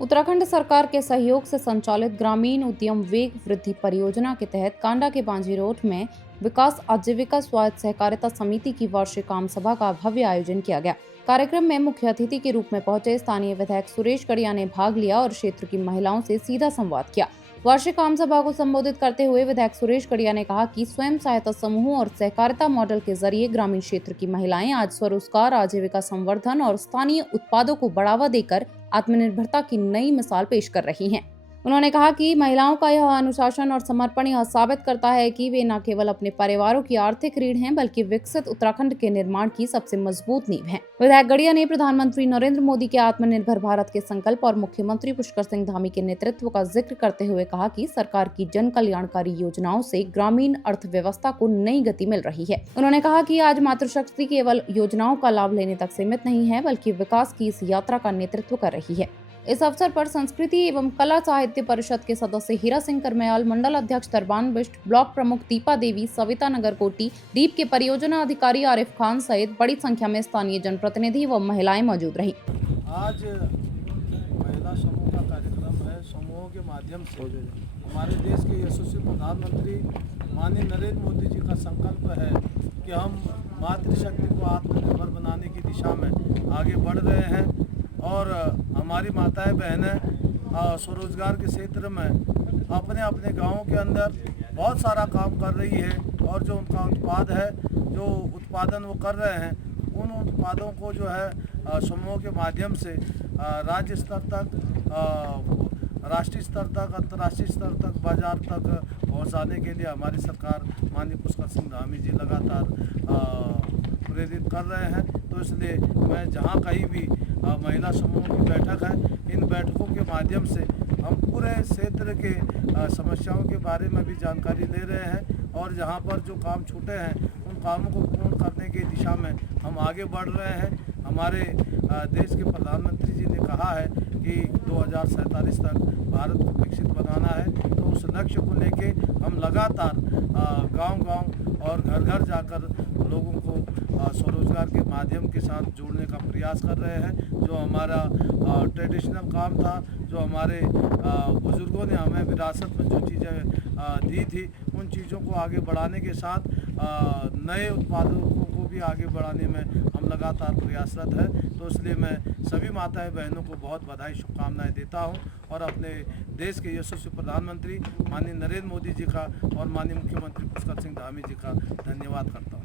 उत्तराखंड सरकार के सहयोग से संचालित ग्रामीण उद्यम वेग वृद्धि परियोजना के तहत कांडा के पांजी रोड में विकास आजीविका स्वायत्त सहकारिता समिति की वार्षिक आम सभा का भव्य आयोजन किया गया। कार्यक्रम में मुख्य अतिथि के रूप में पहुंचे स्थानीय विधायक सुरेश कड़िया ने भाग लिया और क्षेत्र की महिलाओं से सीधा संवाद किया। वार्षिक आम सभा को संबोधित करते हुए विधायक सुरेश कड़िया ने कहा कि स्वयं सहायता समूहों और सहकारिता मॉडल के जरिए ग्रामीण क्षेत्र की महिलाएं आज स्वरोजगार, आजीविका संवर्धन और स्थानीय उत्पादों को बढ़ावा देकर आत्मनिर्भरता की नई मिसाल पेश कर रही हैं। उन्होंने कहा कि महिलाओं का यह अनुशासन और समर्पण यह साबित करता है कि वे न केवल अपने परिवारों की आर्थिक रीढ़ हैं, बल्कि विकसित उत्तराखंड के निर्माण की सबसे मजबूत नींव हैं। विधायक गड़िया ने प्रधानमंत्री नरेंद्र मोदी के आत्मनिर्भर भारत के संकल्प और मुख्यमंत्री पुष्कर सिंह धामी के नेतृत्व का जिक्र करते हुए कहा कि सरकार की जन कल्याणकारी योजनाओं से ग्रामीण अर्थव्यवस्था को नई गति मिल रही है। उन्होंने कहा कि आज मातृशक्ति केवल योजनाओं का लाभ लेने तक सीमित नहीं है, बल्कि विकास की इस यात्रा का नेतृत्व कर रही है। इस अवसर पर संस्कृति एवं कला साहित्य परिषद के सदस्य हीरा सिंह करमयाल, मंडल अध्यक्ष दरबान बिष्ट, ब्लॉक प्रमुख दीपा देवी, सविता नगरकोटी, दीप के परियोजना अधिकारी आरिफ खान सहित बड़ी संख्या में स्थानीय जनप्रतिनिधि व महिलाएं मौजूद रहीं। आज महिला समूह का कार्यक्रम है। समूहों के माध्यम से हमारे देश के यशस्वी प्रधानमंत्री माननीय नरेंद्र मोदी जी का संकल्प है कि हम मातृशक्ति को आत्मनिर्भर बनाने की दिशा में आगे बढ़ रहे हैं और हमारी माताएं बहनें स्वरोजगार के क्षेत्र में अपने अपने गांवों के अंदर बहुत सारा काम कर रही है और जो उनका उत्पाद है, जो उत्पादन वो कर रहे हैं, उन उत्पादों को जो है समूहों के माध्यम से राज्य स्तर तक, राष्ट्रीय स्तर तक, अंतर्राष्ट्रीय स्तर तक, बाजार तक पहुंचाने के लिए हमारी सरकार माननीय पुष्कर सिंह धामी जी लगातार प्रेरित कर रहे हैं। तो इसलिए मैं जहां कहीं भी महिला समूह की बैठक है, इन बैठकों के माध्यम से हम पूरे क्षेत्र के समस्याओं के बारे में भी जानकारी ले रहे हैं और जहां पर जो काम छूटे हैं उन कामों को पूर्ण करने की दिशा में हम आगे बढ़ रहे हैं। हमारे देश के प्रधानमंत्री जी ने कहा है कि 2047 तक भारत को विकसित बनाना है, तो उस लक्ष्य को लेके हम लगातार गांव-गांव और घर-घर जाकर लोगों को स्वरोजगार के माध्यम के साथ जोड़ने का प्रयास कर रहे हैं। जो हमारा ट्रेडिशनल काम था, जो हमारे बुज़ुर्गों ने हमें विरासत में जो चीज़ें दी थी, उन चीज़ों को आगे बढ़ाने के साथ नए उत्पादों को भी आगे बढ़ाने में हम लगातार प्रयासरत हैं। तो इसलिए मैं सभी माताएं बहनों को बहुत बधाई, शुभकामनाएं देता हूं और अपने देश के यशस्वी प्रधानमंत्री माननीय नरेंद्र मोदी जी का और माननीय मुख्यमंत्री पुष्कर सिंह धामी जी का धन्यवाद करता हूं।